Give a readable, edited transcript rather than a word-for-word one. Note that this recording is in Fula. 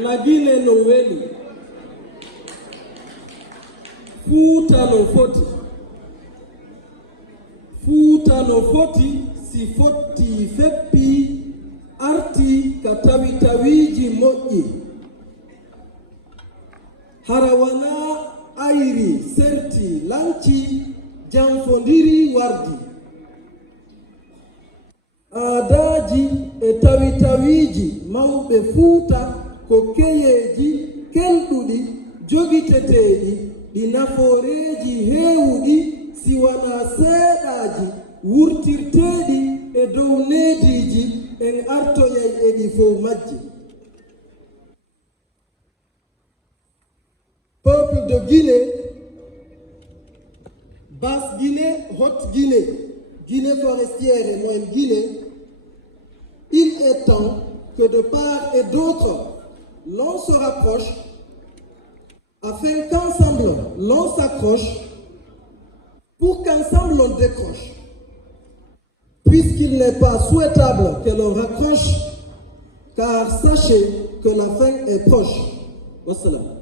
la Guinée no weli, Fouta no foti. Fouta no foti si foti feppi arti katawitawiji moƴƴi. Harawana ayri serti lanci janfondiri wardi. Aadaji e tawitawiji mawɓe Fouta ko keyeji kelɗuɗi jogiteteɗi ɗi nafooreji heewuɗi siwana seeɗaji wurtirteɗi e dow neediji en artoyay e ɗi fof majji. Peuple de Guinée, Basse Guinée, Haute Guinée, Guinée forestière et Moyenne Guinée, il est temps que de part et d'autre, l'on se rapproche afin qu'ensemble l'on s'accroche pour qu'ensemble on décroche. Puisqu'il n'est pas souhaitable que l'on raccroche, car sachez que la fin est proche. Wassalam.